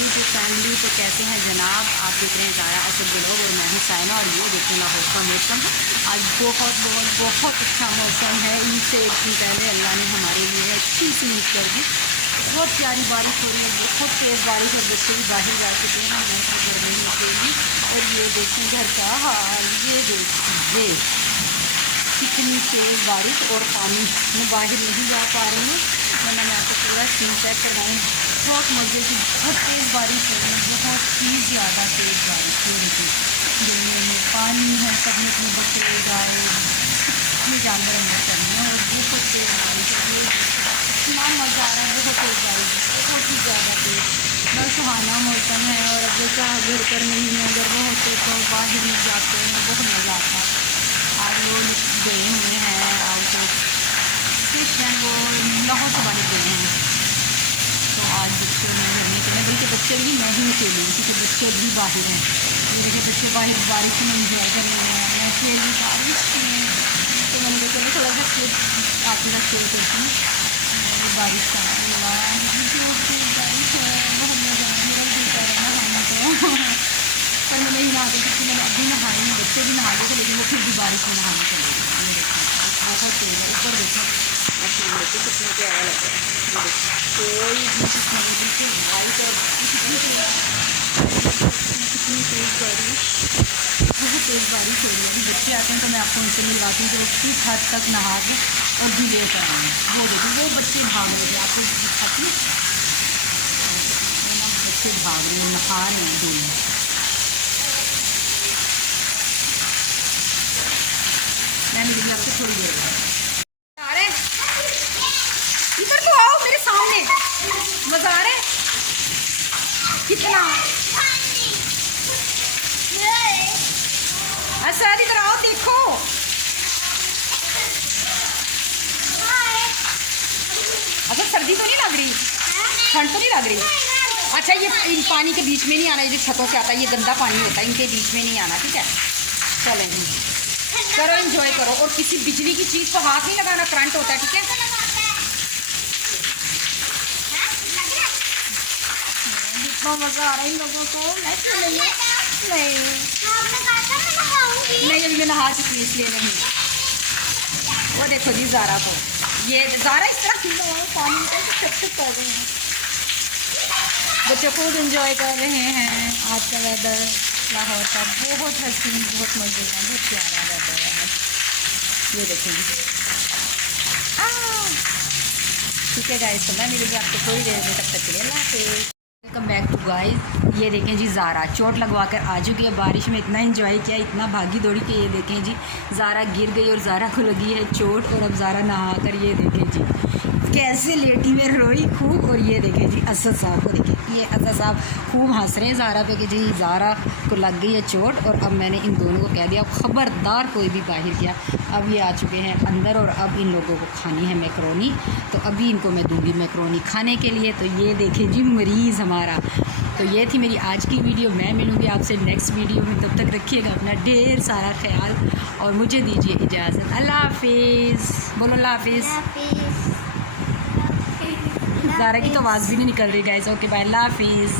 Family. तो कैसे हैं जनाब? आप देख रहे हैं ज़ारा असद ब्लॉग और मैं हूँ साइना। और ये देखें लाहौर का मौसम आज बहुत बहुत बहुत अच्छा मौसम है। ईद से एक दिन पहले अल्लाह ने हमारे लिए अच्छी सी ईद कर दी। बहुत प्यारी बारिश हो रही है, बहुत तेज़ बारिश और बच्चे भी बाहर जा चुके हैं, मैं तो घर में निकलेगी। और ये देखें घर का हाल, ये देखिए कितनी तेज़ बारिश और पानी, मैं बाहर नहीं जा पा रही हूँ वरना मैं आपको पूरा सीन चेक करवाऊँ। बहुत मज़े की बहुत तेज़ बारिश हो रही है, बहुत ही ज़्यादा तेज़ बारिश हो रही है। दुनिया में पानी है, सब में अपने बकरे गाय अपने जानवर अंदर करने हैं और बहुत तेज़ बारिश है। ये इतना मज़ा आ रहा है, बहुत तेज़ बारिश है, बहुत ही ज़्यादा तेज़। बस सुहाना मौसम है और अब जैसा घर पर नहीं है, अगर वो होते तो बाहर नहीं जाते हैं, बहुत मज़ा आता। आज वो गए हुए हैं आउट ऑफ स्टेशन, वो लाहौर से बाहर गए हैं। तो आज बच्चे मैं घर में चले, बल्कि बच्चे भी मैं ही अकेले हूँ क्योंकि बच्चे भी बाहर हैं। मेरे के बच्चे बाहर बारिश में इंजॉय कर रहे हैं, मैं अकेली बारिश में। तो मैंने कहा चलो थोड़ा सा शेयर आपके साथ शेयर करती हूँ बारिश का। बारिश है, बहुत मज़ा है, मेरा भी कर रहा है नहाने को। पर मैं नहीं नहाती क्योंकि मैंने अभी नहाई हूँ, बच्चे भी नहा थे लेकिन वो फिर भी बारिश में नहाने चले गए। बहुत तेज़ है, ऊपर देखो कितना प्यारा लग रहा है। कोई भी कितनी बिल्कुल वाइट और कितनी तेज़ बारिश, बहुत तेज़ बारिश हो रही है। अभी बच्चे आते हैं तो मैं आपको उनसे मिलवाती हूँ जो किस हद तक नहा के और गिले कर रहे हैं। वो देखो वो बच्चे भाग रहे थे, आपको दिखाती हूँ, बच्चे भाग रहे हैं, नहा रहे हैं दोनों। मैं मिलूँगी आपको थोड़ी देर में। इधर तो आओ मेरे सामने, मजा आ रहा है कितना। अच्छा इधर आओ देखो, अच्छा सर्दी तो नहीं लग रही, ठंड तो नहीं लग रही। अच्छा ये इन पानी के बीच में नहीं आना, ये जो छतों से आता है ये गंदा पानी होता है, इनके बीच में नहीं आना, ठीक है। चलो करो एंजॉय करो और किसी बिजली की चीज़ को हाथ नहीं लगाना, करंट होता है, ठीक है। इतना मज़ा आ रहा है इन लोगों को। मैं क्यों नहीं अभी मैं नहा चुकी हूँ इसलिए नहीं। वो देखो जी ज़ारा को, ये ज़ारा इस तरह पानी में छप कर रहे हैं, बच्चे खूब इंजॉय कर रहे हैं। आज का वेदर लाहौर का बहुत हसीन, बहुत मज़े का, बहुत प्यारा वेदर है आज। ये देखेंगे ठीक है गाइस, तो मैं मिलूँगी आपको थोड़ी देर में, तब तक के लिए अल्लाह हाफ़िज़। Welcome back to guys. ये देखें जी ज़ारा चोट लगवा कर आ चुकी है, बारिश में इतना एंजॉय किया, इतना भागी दौड़ी के। ये देखें जी ज़ारा गिर गई और ज़ारा को लगी है चोट। और अब ज़ारा नहा कर ये देखें जी कैसे लेटी में रोई खूब। और ये देखें जी असद साहब को, देखें ये असद साहब खूब हंस रहे हैं ज़ारा पे कि जी ज़ारा को लग गई है चोट। और अब मैंने इन दोनों को कह दिया ख़बरदार कोई भी बाहर गया। अब ये आ चुके हैं अंदर और अब इन लोगों को खानी है मैकरोनी, तो अभी इनको मैं दूंगी मैकरोनी खाने के लिए। तो ये देखें जी मरीज़ हमारा। तो ये थी मेरी आज की वीडियो, मैं मिलूँगी आपसे नेक्स्ट वीडियो में। तब तक रखिएगा अपना ढेर सारा ख्याल और मुझे दीजिए इजाज़त। अल्लाह हाफिज़, बोलो अल्लाह हाफिज़। ज़ारा की तो आवाज़ भी नहीं निकल रही गाइस। ओके बाय, अल्लाह हाफिज़।